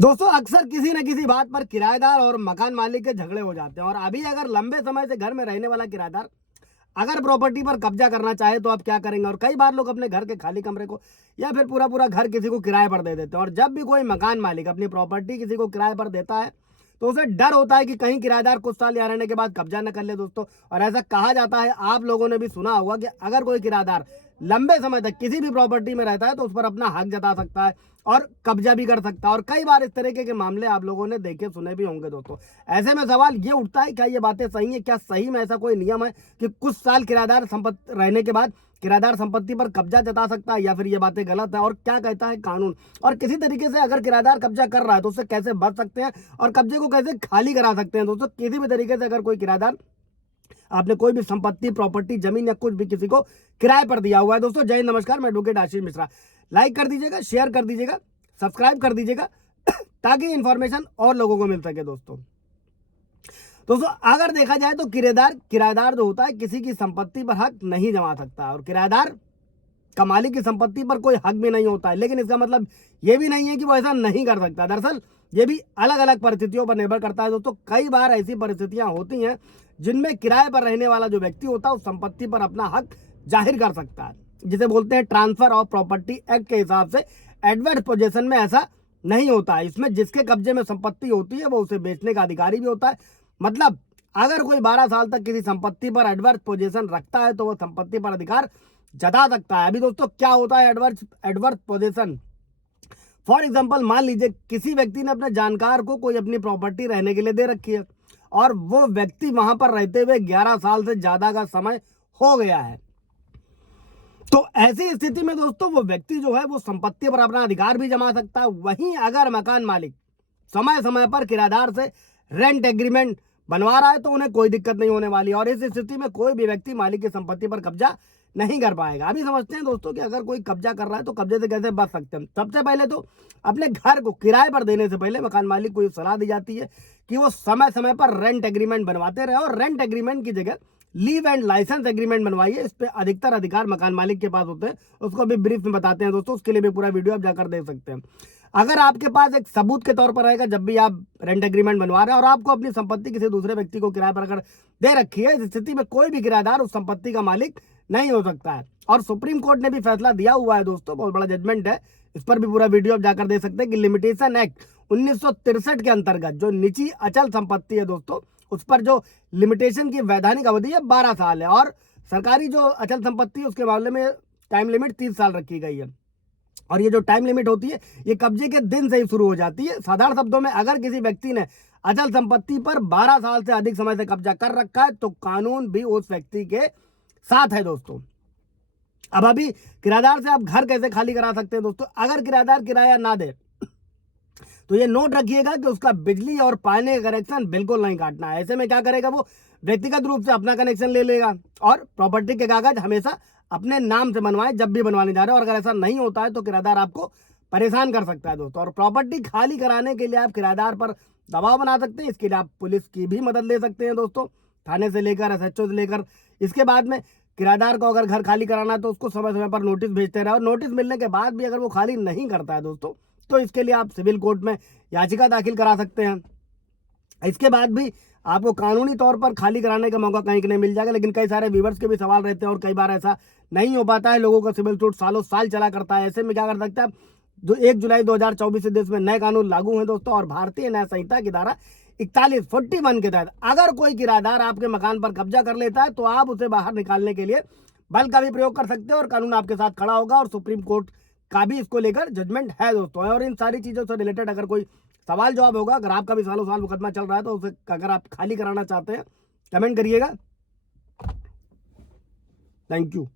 दोस्तों अक्सर किसी न किसी बात पर किराएदार और मकान मालिक के झगड़े हो जाते हैं। और अभी अगर लंबे समय से घर में रहने वाला किराएदार अगर प्रॉपर्टी पर कब्जा करना चाहे तो आप क्या करेंगे। और कई बार लोग अपने घर के खाली कमरे को या फिर पूरा पूरा घर किसी को किराए पर दे देते हैं। और जब भी कोई मकान मालिक अपनी प्रॉपर्टी किसी को किराए पर देता है तो उसे डर होता है कि कहीं किराएदार कुछ साल यहाँ रहने के बाद कब्जा न कर ले दोस्तों। और ऐसा कहा जाता है, आप लोगों ने भी सुना होगा, कि अगर कोई किराएदार लंबे समय तक किसी भी प्रॉपर्टी में रहता है तो उस पर अपना हक जता सकता है और कब्जा भी कर सकता है। और कई बार इस तरीके के मामले आप लोगों ने देखे सुने भी होंगे दोस्तों। ऐसे में सवाल ये उठता है, क्या ये बातें सही है? क्या सही में ऐसा कोई नियम है कि कुछ साल किराएदार संपत्ति रहने के बाद किराएदार संपत्ति पर कब्जा जता सकता है, या फिर ये बातें गलत है? और क्या कहता है कानून? और किसी तरीके से अगर किराएदार कब्जा कर रहा है तो उससे कैसे बच सकते हैं और कब्जे को कैसे खाली करा सकते हैं दोस्तों। किसी भी तरीके से अगर कोई किराएदार आपने कोई भी संपत्ति, प्रॉपर्टी, जमीन या कुछ भी किसी को किराए पर दिया हुआ है दोस्तों। जय हिंद, नमस्कार, मैं एडवोकेट आशीष मिश्रा। लाइक कर दीजिएगा, शेयर कर दीजिएगा, सब्सक्राइब कर दीजिएगा ताकि इंफॉर्मेशन और लोगों को मिल सके दोस्तों। अगर देखा जाए तो किराएदार जो होता है किसी की संपत्ति पर हक नहीं जमा सकता। और किराएदार का मालिक की संपत्ति पर कोई हक भी नहीं होता है, लेकिन इसका मतलब ये भी नहीं है कि वो ऐसा नहीं कर सकता। दरअसल ये भी अलग अलग परिस्थितियों पर निर्भर करता है दोस्तों। कई बार ऐसी परिस्थितियां होती हैं जिनमें किराए पर रहने वाला जो व्यक्ति होता है उस संपत्ति पर अपना हक जाहिर कर सकता है, जिसे बोलते हैं ट्रांसफर ऑफ प्रॉपर्टी एक्ट के हिसाब से। एडवर्स पोजेशन में ऐसा नहीं होता है। इसमें जिसके कब्जे में संपत्ति होती है वो उसे बेचने का अधिकारी भी होता है। मतलब अगर कोई 12 साल तक किसी संपत्ति पर एडवर्स पोजीशन रखता है तो वह संपत्ति पर अधिकार जता सकता है। अभी दोस्तों क्या होता है एडवर्स पोजीशन? फॉर एग्जांपल, मान लीजिए किसी व्यक्ति ने अपने जानकार को कोई अपनी प्रॉपर्टी रहने के लिए दे रखी है और वो व्यक्ति वहां पर रहते हुए 11 साल से ज्यादा का समय हो गया है। तो ऐसी स्थिति में दोस्तों वो व्यक्ति जो है वो संपत्ति पर अपना अधिकार भी जमा सकता है। वहीं अगर मकान मालिक समय समय पर किराएदार से रेंट एग्रीमेंट बनवा रहा है तो उन्हें कोई दिक्कत नहीं होने वाली। और इस स्थिति में कोई भी व्यक्ति मालिक की संपत्ति पर कब्जा नहीं कर पाएगा। अभी समझते हैं दोस्तों कि अगर कोई कब्जा कर रहा है तो कब्जे से कैसे बच सकते हैं। सबसे पहले तो अपने घर को किराए पर देने से पहले मकान मालिक को ये सलाह दी जाती है कि वो समय समय पर रेंट एग्रीमेंट बनवाते रहे। और रेंट एग्रीमेंट की जगह लीव एंड लाइसेंस एग्रीमेंट बनवाइए। इस पे अधिकतर अधिकार मकान मालिक के पास होते हैं। उसको भी ब्रीफ में बताते हैं दोस्तों, उसके लिए भी पूरा वीडियो आप जाकर देख सकते हैं। अगर आपके पास एक सबूत के तौर पर रहेगा जब भी आप रेंट एग्रीमेंट बनवा रहे हैं और आपको अपनी संपत्ति किसी दूसरे व्यक्ति को किराए पर अगर दे रखी है, इस स्थिति में कोई भी किराएदार उस संपत्ति का मालिक नहीं हो सकता है। और सुप्रीम कोर्ट ने भी फैसला दिया हुआ है दोस्तों, बहुत बड़ा जजमेंट है। इस पर भी पूरा वीडियो आप जाकर देख सकते हैं कि लिमिटेशन एक्ट 1963 के अंतर्गत जो निजी अचल संपत्ति है दोस्तों, उस पर जो लिमिटेशन की वैधानिक अवधि है 12 साल है। और सरकारी जो अचल संपत्ति है उसके मामले में टाइम लिमिट 30 साल रखी गई है। और ये जो टाइम लिमिट होती है ये कब्जे के दिन से ही शुरू हो जाती है। साधारण शब्दों में, अगर किसी व्यक्ति ने अचल संपत्ति पर 12 साल से अधिक समय से कब्जा कर रखा है तो कानून भी उस व्यक्ति के साथ है दोस्तों। अब अभी किराएदार से आप घर कैसे खाली करा सकते हैं दोस्तों? अगर किराएदार किराया ना दे तो ये नोट रखिएगा कि उसका बिजली और पानी का कनेक्शन बिल्कुल नहीं काटना है। ऐसे में क्या करेगा, वो व्यक्तिगत रूप से अपना कनेक्शन ले लेगा और प्रॉपर्टी के कागज हमेशा अपने नाम से बनवाएं जब भी बनवाने जा रहे हो। और अगर ऐसा नहीं होता है तो किराएदार आपको परेशान कर सकता है दोस्तों। और प्रॉपर्टी खाली कराने के लिए आप किराएदार पर दबाव बना सकते हैं। इसके लिए आप पुलिस की भी मदद ले सकते हैं दोस्तों, थाने से लेकर एसएचओ से लेकर। इसके बाद में किराएदार को अगर घर खाली कराना है तो उसको समय समय पर नोटिस भेजते रहे। और नोटिस मिलने के बाद भी अगर वो खाली नहीं करता है दोस्तों तो इसके लिए आप सिविल कोर्ट में याचिका दाखिल करा सकते हैं। इसके बाद भी आपको कानूनी तौर पर खाली कराने का मौका कहीं नहीं मिल जाएगा। लेकिन कई सारे व्यूवर्स के भी सवाल रहते हैं और कई बार ऐसा नहीं हो पाता है। लोगों का सिविल सूट सालों साल चला करता है। ऐसे में क्या कर सकते हैं आप, जो 1 जुलाई 2024 से देश में नए कानून लागू हैं दोस्तों और भारतीय न्याय संहिता की धारा 41 के तहत अगर कोई किराएदार आपके मकान पर कब्जा कर लेता है तो आप उसे बाहर निकालने के लिए बल का भी प्रयोग कर सकते हैं और कानून आपके साथ खड़ा होगा। और सुप्रीम कोर्ट का भी इसको लेकर जजमेंट है दोस्तों। और इन सारी चीजों से रिलेटेड अगर कोई सवाल जवाब होगा, अगर आपका भी सालों साल मुकदमा चल रहा है तो उसे अगर आप खाली कराना चाहते हैं कमेंट करिएगा। Thank you.